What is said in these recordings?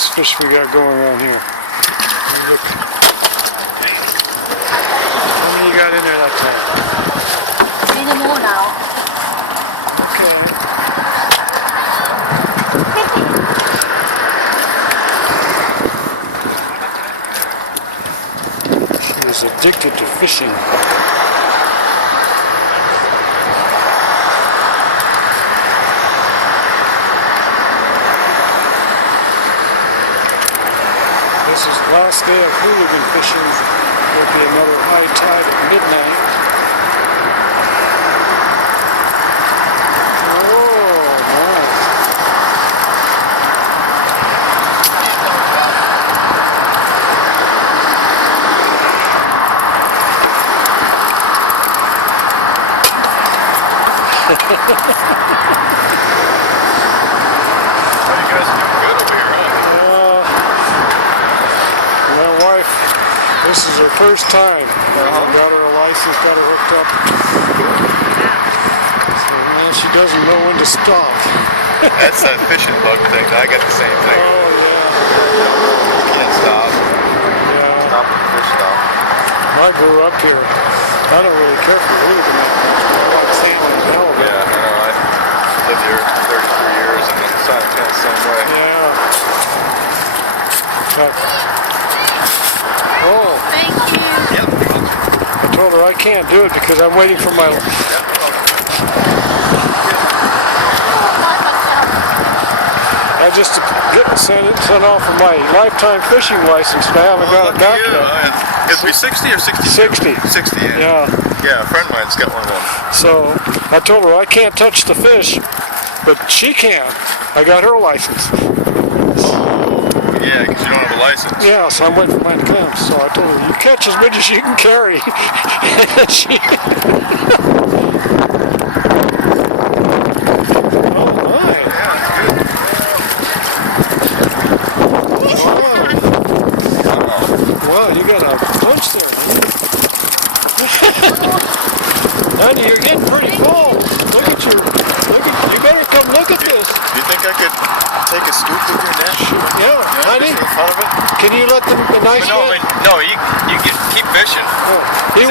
this fish we got going on here. Look. How many you got in there that time? Need more now. Okay. She was addicted to fishing. This is the last day of hooligan fishing. There'll be another high tide at midnight. Oh, you guys are doing good over here, huh? My wife, this is her first time. Got her a license, got her hooked up. So now she doesn't know when to stop. That's that fishing bug thing. I got the same thing. Oh yeah. You can't stop. Yeah. Stop when the fish stop. I grew up here. I don't really care for hooligan that much. I like salmon and hell of it. Yeah, I know. I lived here for 33 years and it's kind of the same way. Yeah. But, oh. Thank you. Yep. I told her I can't do it because I'm waiting for my. I just sent off for my lifetime fishing license and I haven't got it back yet. It'd be 60 or 60? 60. 60, yeah. Yeah, a friend of mine's got one of them. So I told her I can't touch the fish, but she can. I got her license. Yeah, because you don't have a license. Yeah, so I'm waiting for mine to come. So I told her, you catch as much as you can carry. She... Oh my. Yeah, that's good. Wow, you got a punch there. Honey, you're getting pretty full. Look at you better come look at this. Do you think I could take a scoop with your net? Yeah, honey. Just in front of it? Can you let the nice man? No, you keep fishing. He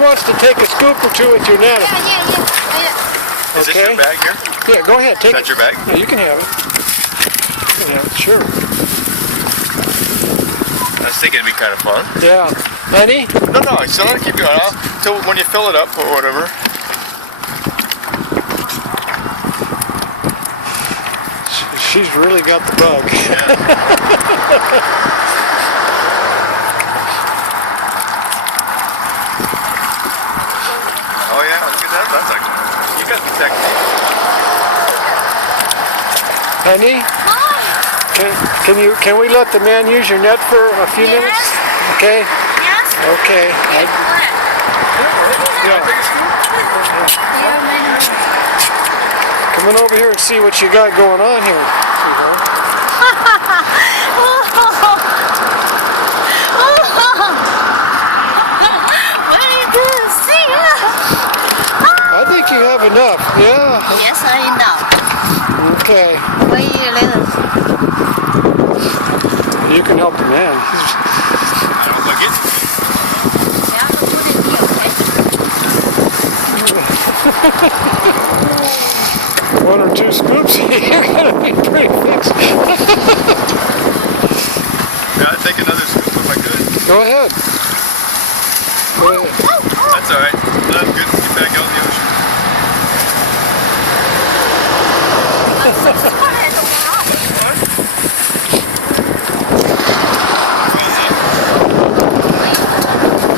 wants to take a scoop or two with your net. Yeah. Is this your bag here? Yeah, go ahead. Take Is that your bag? Yeah, you can have it. You can have it, sure. I was thinking it'd be kind of fun. Yeah. Honey? No, I still want to keep going. Till when you fill it up or whatever. She's really got the bug. Yeah. Oh yeah, look at that. That's like, you got the technique. Honey? Hi. Can we let the man use your net for a few minutes? Okay? Yes. Okay. Yeah. Come on over here and see what you got going on here. I think you have enough. Yeah. Yes, I know. Okay. Wait a little. You can help the man. I don't like it. Yeah, put it here, okay? One or two scoops, you're gonna be pretty fixed. I'd take another scoop if I could. Go ahead. Go ahead. That's alright. That's good to get back out in the ocean.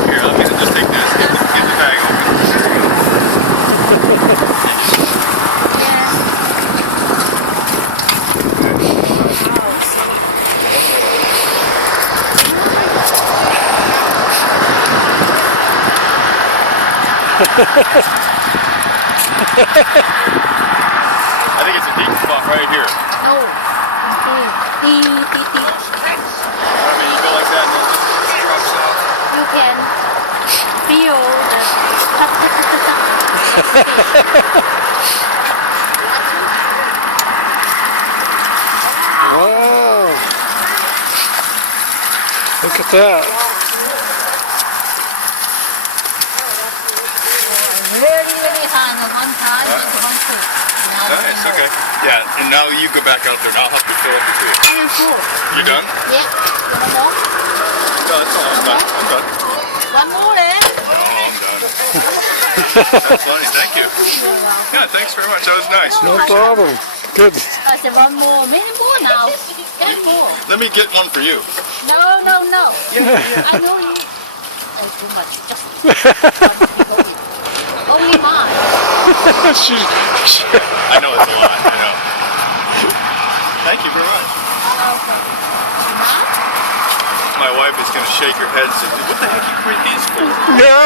Here, let me just take this. Get the bag I think it's a deep spot right here. No. Okay. I mean, you go like that and it just drops off. You can feel the Wow. Look at that. Really, really hard. One time, one thing. Now Nice, okay. Yeah, and now you go back out there and I'll help you fill up your tree. I am full. You done? Yeah. You want more? No, that's all. I'm done. I'm done. One more, eh? No, I'm done. That's funny. Thank you. Yeah, thanks very much. That was nice. No problem. Good. I said one more. Many more now. One more. Let me get one for you. No, no, no. I know you. Oh, too much. Just one. Only mine. I know it's a lot, you know. Thank you very much. Okay. Now? My wife is going to shake her head and say, what the heck you create these for? Yeah.